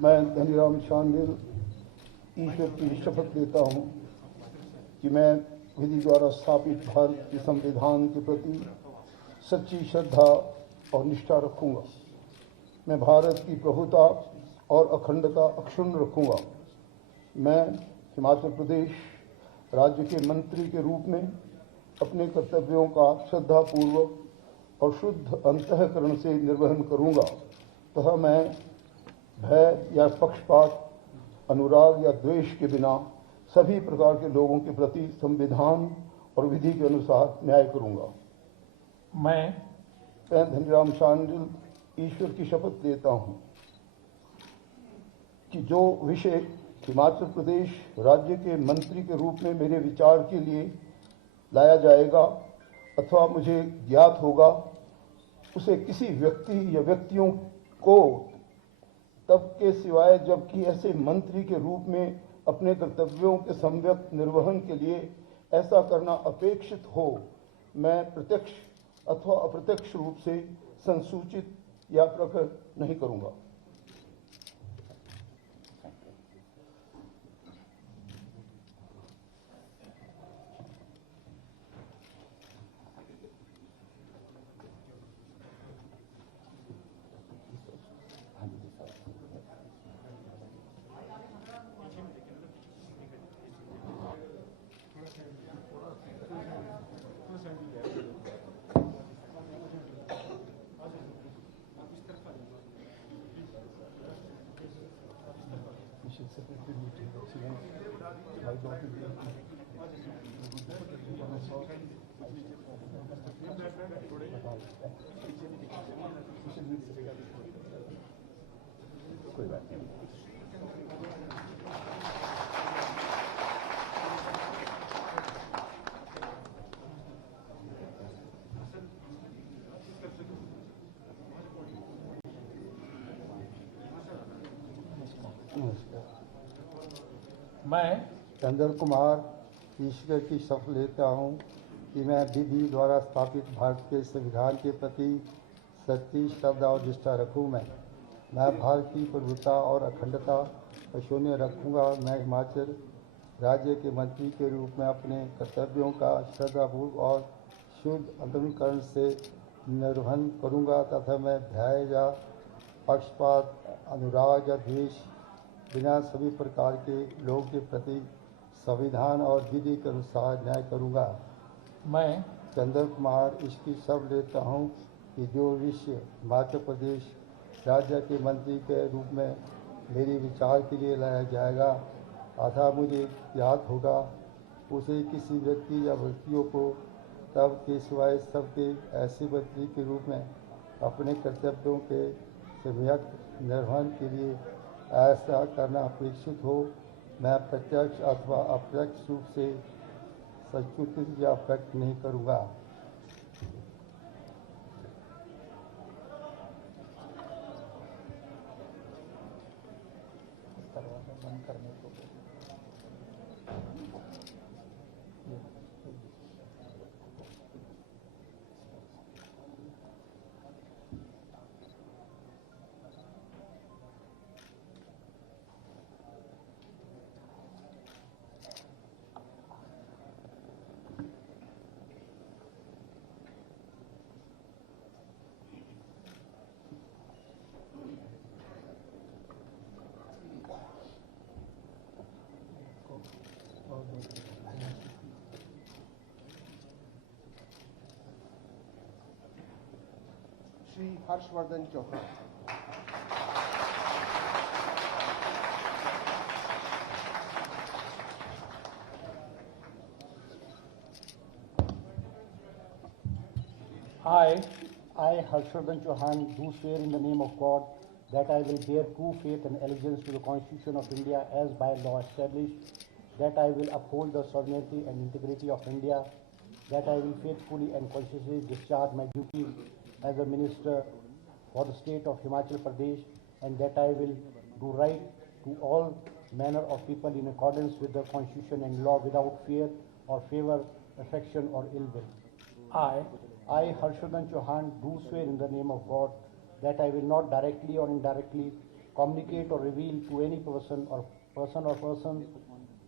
मैं धनीराम शांडिल ईश्वर की शपथ लेता हूँ कि मैं विधि द्वारा स्थापित भारत के संविधान के प्रति सच्ची श्रद्धा और निष्ठा रखूँगा। मैं भारत की प्रभुता और अखंडता अक्षुण्ण रखूँगा। मैं हिमाचल प्रदेश राज्य के मंत्री के रूप में अपने कर्तव्यों का श्रद्धापूर्वक और शुद्ध अंतःकरण से निर्वहन करूँगा तथा मैं भय या पक्षपात, अनुराग या द्वेष के बिना सभी प्रकार के लोगों के प्रति संविधान और विधि के अनुसार न्याय करूँगा। मैं धनीराम शांडिल ईश्वर की शपथ लेता हूँ कि जो विषय हिमाचल प्रदेश राज्य के मंत्री के रूप में मेरे विचार के लिए लाया जाएगा अथवा मुझे ज्ञात होगा, उसे किसी व्यक्ति या व्यक्तियों को तब के सिवाय जबकि ऐसे मंत्री के रूप में अपने कर्तव्यों के सम्यक निर्वहन के लिए ऐसा करना अपेक्षित हो, मैं प्रत्यक्ष अथवा अप्रत्यक्ष रूप से संसूचित या प्रकट नहीं करूँगा। कोई बात नहीं। मैं चंद्र कुमार ईश्वर की शपथ लेता हूँ कि मैं विधि द्वारा स्थापित भारत के संविधान के प्रति सच्ची श्रद्धा और निष्ठा रखूँ। मैं भारत की प्रभुता और अखंडता अक्षुण्ण रखूँगा। मैं हिमाचल राज्य के मंत्री के रूप में अपने कर्तव्यों का श्रद्धापूर्वक और शुद्ध अंतःकरण से निर्वहन करूँगा तथा मैं भय या पक्षपात, अनुराग या द्वेष बिना सभी प्रकार के लोगों के प्रति संविधान और विधि के अनुसार न्याय करूँगा। मैं चंद्र कुमार इसकी शपथ लेता हूँ कि जो विषय हिमाचल प्रदेश राज्य के मंत्री के रूप में मेरे विचार के लिए लाया जाएगा अथवा मुझे याद होगा, उसे किसी व्यक्ति या व्यक्तियों को तब के सिवाय सबके ऐसे मंत्री के रूप में अपने कर्तव्यों के सम्यक निर्वहन के लिए ऐसा करना अपेक्षित हो, मैं प्रत्यक्ष अथवा अप्रत्यक्ष रूप से संसूचित या व्यक्त नहीं करूँगा। बंद करने को Shri Harshvardhan Chauhan. I, Harshvardhan Chauhan, do swear in the name of God that I will bear true faith and allegiance to the Constitution of India as by law established, that I will uphold the sovereignty and integrity of India, that I will faithfully and conscientiously discharge my duties as a minister for the state of Himachal Pradesh, and that I will do right to all manner of people in accordance with the Constitution and law without fear or favor, affection or ill will. I, Harshvardhan Chauhan, do swear in the name of God that I will not directly or indirectly communicate or reveal to any person or persons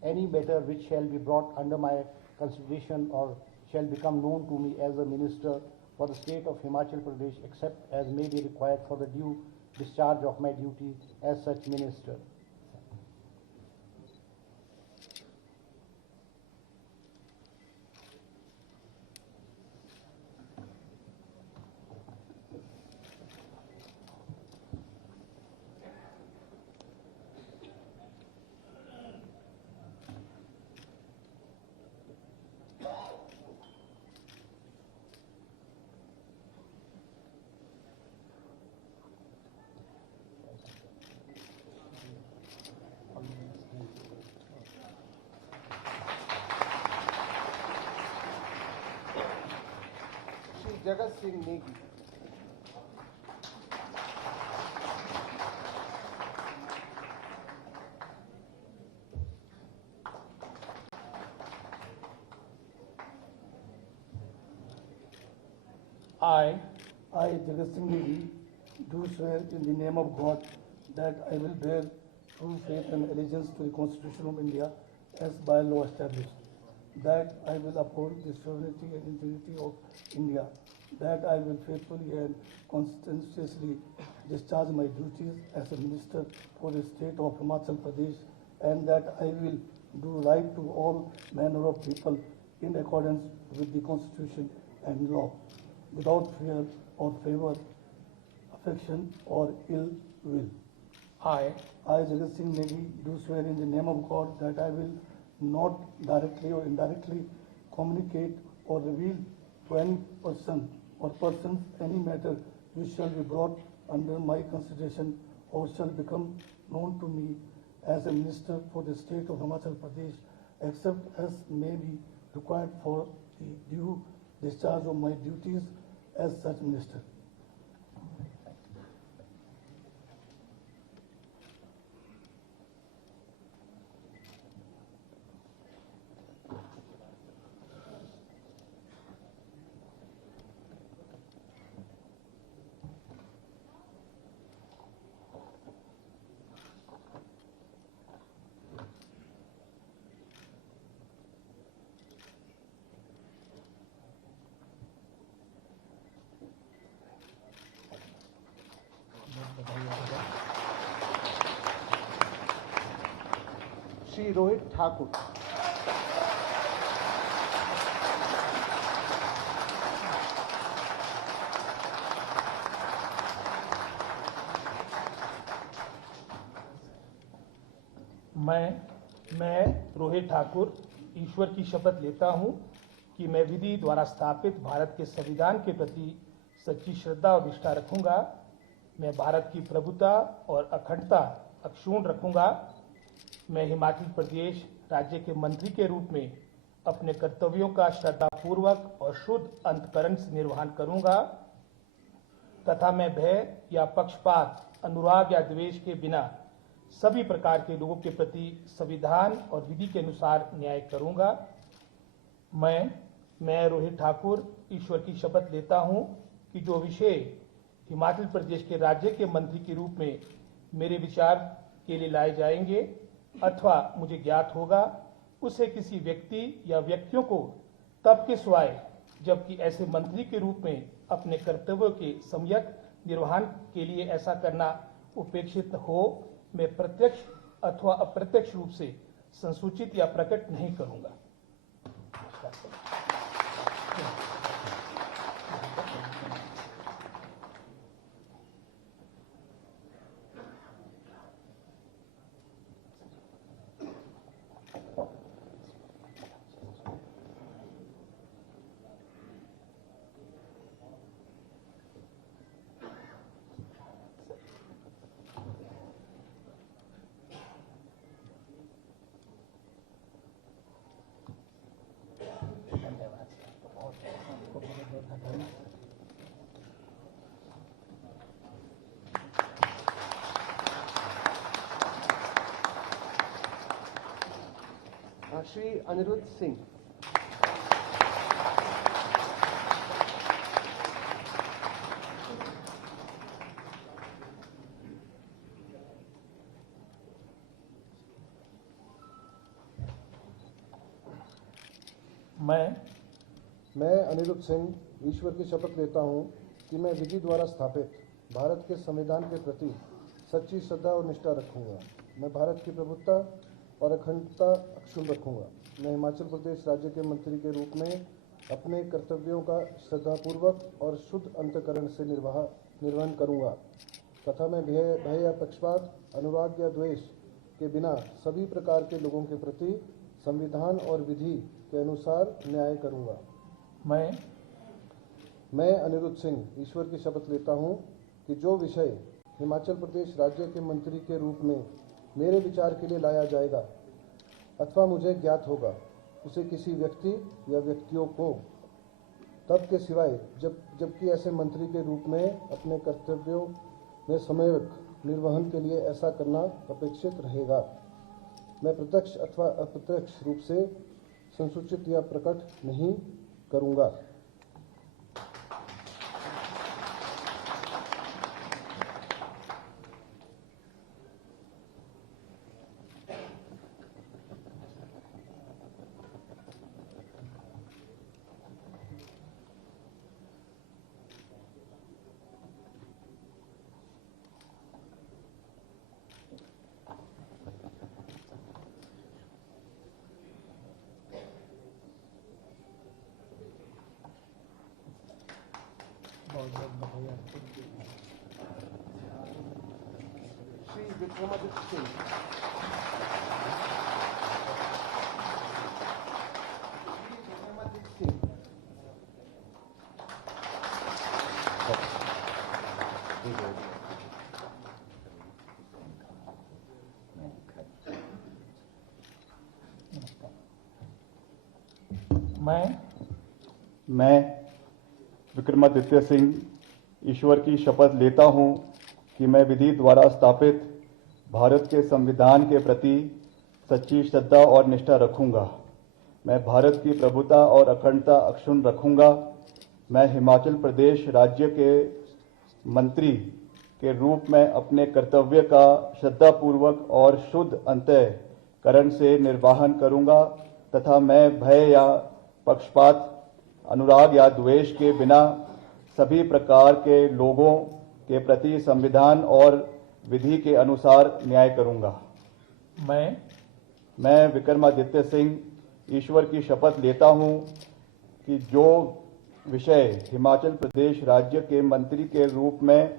any matter which shall be brought under my consideration or shall become known to me as a minister for the state of Himachal Pradesh, except as may be required for the due discharge of my duty as such minister. Shri Jagat Singh Negi. I, Jagat Singh Negi, do swear in the name of God that I will bear true faith and allegiance to the Constitution of India as by law established, that I will uphold the sovereignty and integrity of India, that I will faithfully and conscientiously discharge my duties as a minister for the state of Himachal Pradesh, and that I will do right to all manner of people in accordance with the Constitution and law, without fear or favor, affection or ill will. I, Jagat Singh Negi, do swear in the name of God that I will not directly or indirectly communicate or reveal to any person or persons any matter which shall be brought under my consideration or shall become known to me as a minister for the state of Himachal Pradesh, except as may be required for the due discharge of my duties as such minister. Shri Rohit Thakur. मैं रोहित ठाकुर ईश्वर की शपथ लेता हूं कि मैं विधि द्वारा स्थापित भारत के संविधान के प्रति सच्ची श्रद्धा और निष्ठा रखूंगा। मैं भारत की प्रभुता और अखंडता अक्षुण्ण रखूंगा। मैं हिमाचल प्रदेश राज्य के मंत्री के रूप में अपने कर्तव्यों का श्रद्धापूर्वक और शुद्ध अंतःकरण से निर्वहन करूंगा तथा मैं भय या पक्षपात, अनुराग या द्वेष के बिना सभी प्रकार के लोगों के प्रति संविधान और विधि के अनुसार न्याय करूंगा। मैं रोहित ठाकुर ईश्वर की शपथ लेता हूं कि जो विषय हिमाचल प्रदेश के राज्य के मंत्री के रूप में मेरे विचार के लिए लाए जाएंगे अथवा मुझे ज्ञात होगा, उसे किसी व्यक्ति या व्यक्तियों को तब के सिवाय जबकि ऐसे मंत्री के रूप में अपने कर्तव्यों के सम्यक निर्वहन के लिए ऐसा करना उपेक्षित हो, मैं प्रत्यक्ष अथवा अप्रत्यक्ष रूप से संसूचित या प्रकट नहीं करूंगा। श्री अनिरुद्ध सिंह। मैं अनिरुद्ध सिंह ईश्वर की शपथ लेता हूँ कि मैं विधि द्वारा स्थापित भारत के संविधान के प्रति सच्ची श्रद्धा और निष्ठा रखूँगा। मैं भारत की प्रभुत्ता और अखंडता अक्षुण्ण रखूँगा। मैं हिमाचल प्रदेश राज्य के मंत्री के रूप में अपने कर्तव्यों का श्रद्धापूर्वक और शुद्ध अंतःकरण से निर्वहन करूँगा तथा मैं भय या पक्षपात, अनुराग या द्वेष के बिना सभी प्रकार के लोगों के प्रति संविधान और विधि के अनुसार न्याय करूँगा। मैं अनिरुद्ध सिंह ईश्वर की शपथ लेता हूँ कि जो विषय हिमाचल प्रदेश राज्य के मंत्री के रूप में मेरे विचार के लिए लाया जाएगा अथवा मुझे ज्ञात होगा, उसे किसी व्यक्ति या व्यक्तियों को तब के सिवाय जबकि ऐसे मंत्री के रूप में अपने कर्तव्यों में समयवत निर्वहन के लिए ऐसा करना अपेक्षित रहेगा। मैं प्रत्यक्ष अथवा अप्रत्यक्ष रूप से संसूचित या प्रकट नहीं करूँगा। श्री विक्रमादित्य सिंह। मैं विक्रमादित्य सिंह ईश्वर की शपथ लेता हूँ कि मैं विधि द्वारा स्थापित भारत के संविधान के प्रति सच्ची श्रद्धा और निष्ठा रखूँगा। मैं भारत की प्रभुता और अखंडता अक्षुण्ण रखूँगा। मैं हिमाचल प्रदेश राज्य के मंत्री के रूप में अपने कर्तव्य का श्रद्धापूर्वक और शुद्ध अंतःकरण से निर्वहन करूँगा तथा मैं भय या पक्षपात, अनुराग या द्वेष के बिना सभी प्रकार के लोगों के प्रति संविधान और विधि के अनुसार न्याय करूँगा। मैं विक्रमादित्य सिंह ईश्वर की शपथ लेता हूँ कि जो विषय हिमाचल प्रदेश राज्य के मंत्री के रूप में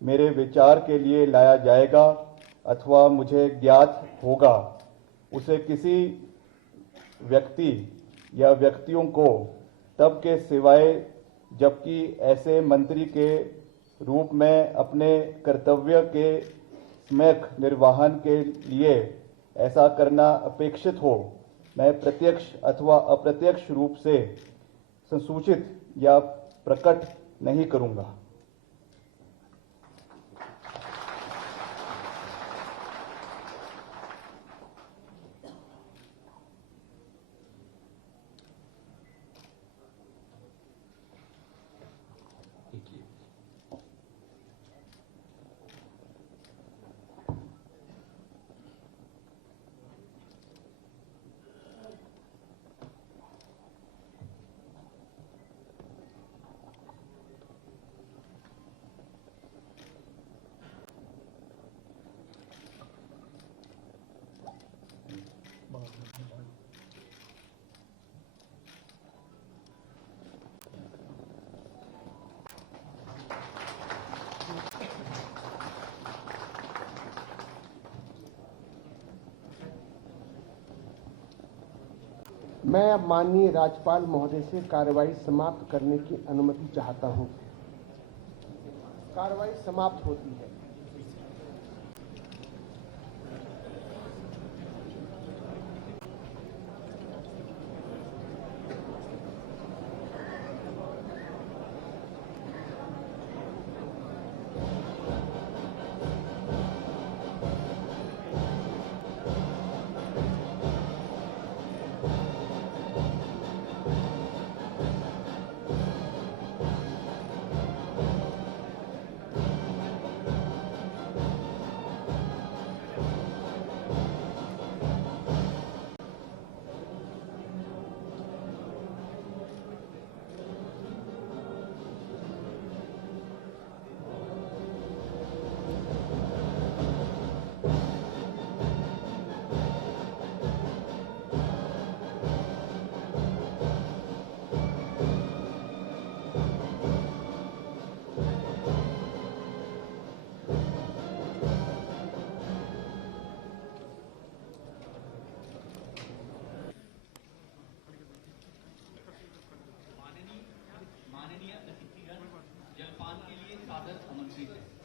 मेरे विचार के लिए लाया जाएगा अथवा मुझे ज्ञात होगा, उसे किसी व्यक्ति या व्यक्तियों को तब के सिवाय जबकि ऐसे मंत्री के रूप में अपने कर्तव्य के सम्यक निर्वहन के लिए ऐसा करना अपेक्षित हो, मैं प्रत्यक्ष अथवा अप्रत्यक्ष रूप से संसूचित या प्रकट नहीं करूँगा। मैं अब माननीय राज्यपाल महोदय से कार्यवाही समाप्त करने की अनुमति चाहता हूं। कार्यवाही समाप्त होती है। ठीक है।